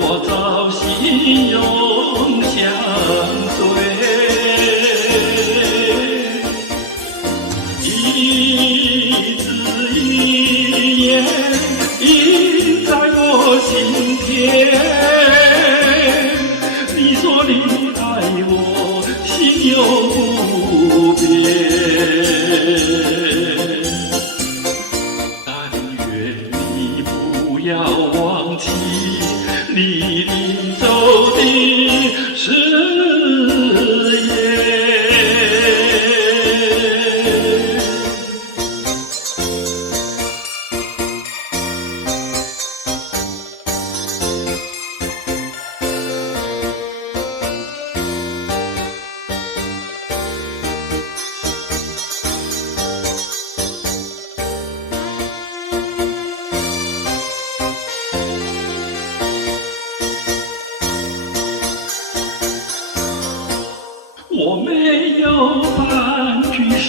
我朝夕永相随，一字一言印在我心田。你说你爱我，心有不变。但愿你不要忘记你临走的誓言。我没有半句誓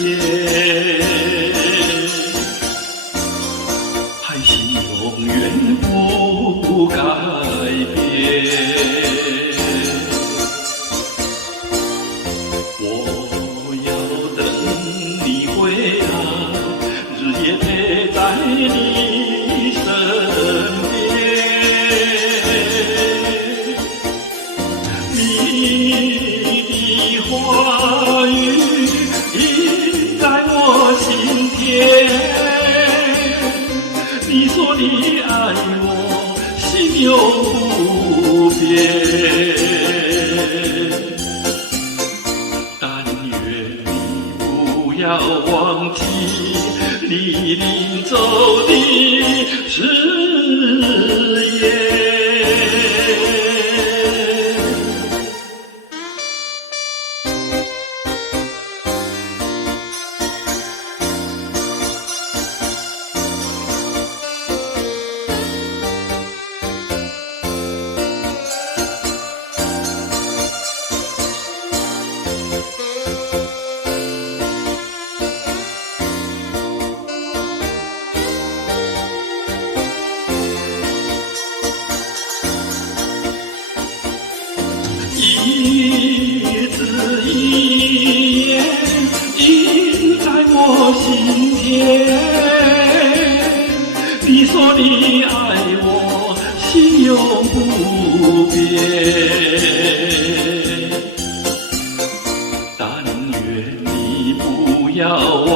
言，还心永远不改变。我要等你回来，日夜陪在你身边。你的话语印在我心田，你说你爱我，心有不变。但愿你不要忘记你临走的誓言。一字一言印在我心田，你说你爱我，心有不变。但愿你不要忘